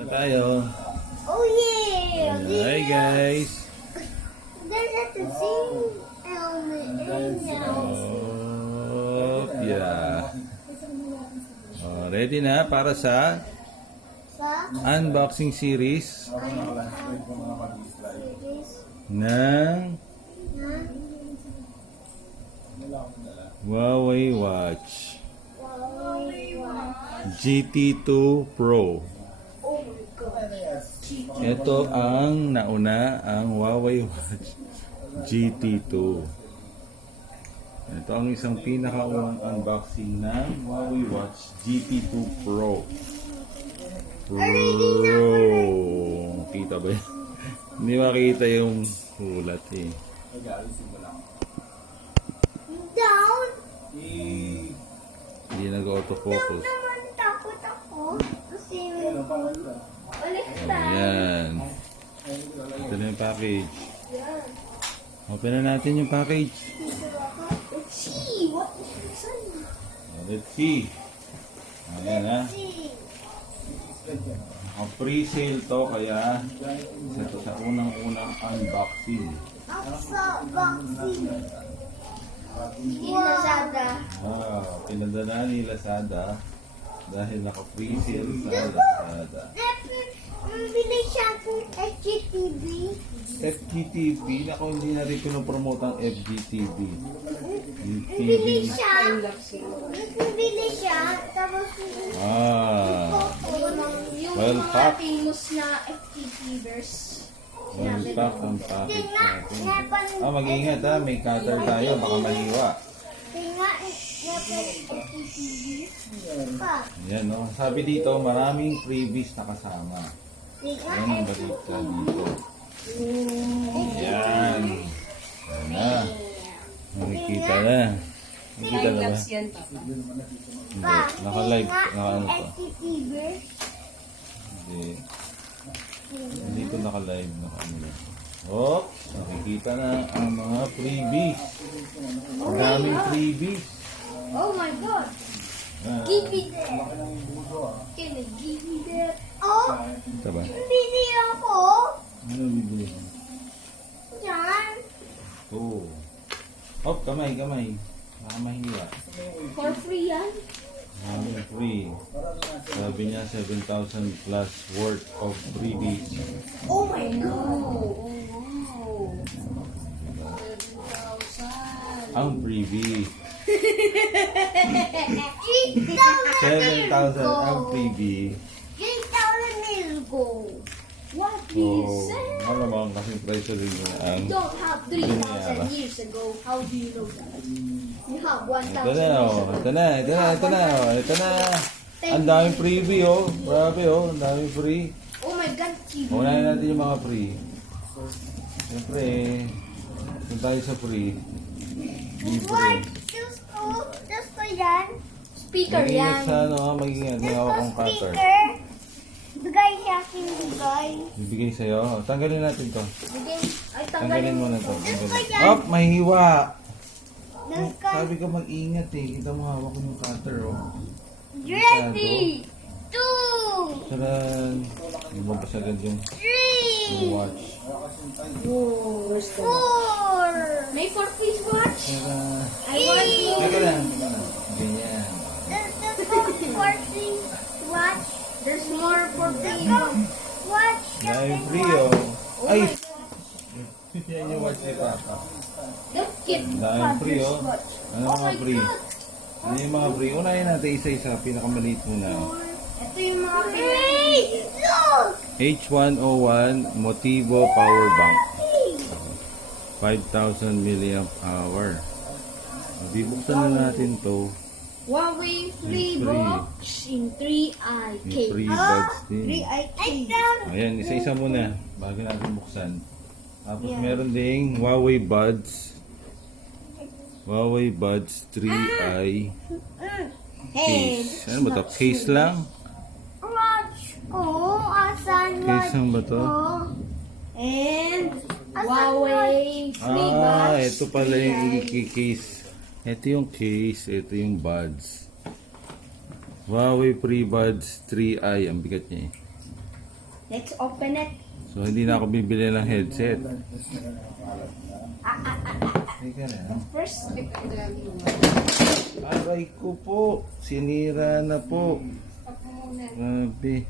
Na tayo. Oh yeah! Hi guys. There's a sing helmet Oh, yeah. Oh, ready na para sa unboxing series ng Huawei Watch GT2 Pro. Ito ang nauna, ang Huawei Watch GT2. Ito ang isang pinakaunang unboxing ng Huawei Watch GT2 Pro. Kita ba yun? Hindi makita yung sulat eh. Down? Hindi nag-autofocus. Naman takot ako. Kasi ulit na. Ayan. Ito na yung package. Open na natin yung package. Let's see. What is this? Let's see. Ayan ha. Pre-sale to kaya isa to sa unang-unang unboxing. Sa boxing. Lazada. Pinanda na ni Lazada dahil naka-pre-sale sa Lazada. Bili siya kung HGTV. FGTV, ako hindi na rin pinopromote ang FGTV. Bili siya. Bili siya. Tapos Yung well mga packed. famous na FTTvers. Well packed ang package natin. Mag-iingat ha, may cutter tayo, baka mahiwa. Tingnan, HGTV. Yan no, sabi dito maraming freebies na kasama. Yan ang balita dito. Yan. Yan na. Nakikita na. Nakikita na ba? Hindi. Naka-live. Naka-ano to? Hindi. Hindi ito naka-live. Naka-ano na. Oh, nakikita na ang mga freebies. Ang daming freebies. Oh my God! Give me that! Can I give me that? Oh, Ito ba? bili ako. Ano bibili mo? Yan. Oh. Oh, kamay, kamay. Baka mahiya. For free yan? Maraming free. Sabi niya 7,000 plus worth of freebies. Oh my God. Oh, wow! 7,000! Ang freebie. 3,000 7,000 ang freebie. 3,000 years ago. What do you So, say? malamang kasing presyo rin yun ang You don't have 3,000 years ago. How do you know that? You have 1,000 ito na, years oh. ago. Ito na, ito na, ito na, oh. Ito na. Ang daming freebie, oh. Grabe, oh. Ang daming free. Oh my God, TV. Unahin natin yung mga free. Siyempre, kung tayo sa free, libre. What? Just ko yan. Speaker Mag-ingat yan. sa ano, mag-ingat. May Just hawak ko kong cutter. speaker. Bigay siya aking bigay. Bibigay sa'yo. Tanggalin natin to. Bigay. Ay, Tanggalin mo na to. Just ko Tanggalin. yan. Oh, mahiwa. Just ko. Sabi ko mag-ingat eh. Kita mo hawak ko yung cutter, oh. Ready. 2. Taran. Lumabas agad yung 3. watch. Oh, where's the 4. May 4-piece watch? Taran. I want Teka more. lang. Ganyan. Just ko 40 watch. There's more 4-piece Just ko watch. watch. Dahil free, oh. Ay! Yan yung watch ni Papa. Don't get Dahil free, oh. watch. Ano Oh mga my free? God. Ano yung mga free? Unahin natin isa-isa. Pinakamaliit muna. Ito yung mga Hey, look. H101 Motivo Power Bank. 5,000 milliamp hour. Bibuksan na natin to. Huawei free Free. box in 3i May case. free buds din. 3i I case. found Ayan, isa-isa muna bago natin buksan. Tapos meron ding Huawei Buds. Huawei Buds 3i case. Ano ba to? Case lang? watch ko. Asan Case watch lang ba to? ko? And Huawei free Ah, box. ito pala yung case. Ito yung case, ito yung buds. Huawei FreeBuds 3i. Ang bigat niya eh. Let's open it. So, hindi na ako bibili ng headset. Teka na. First, Aray ko po. Sinira na po. Grabe.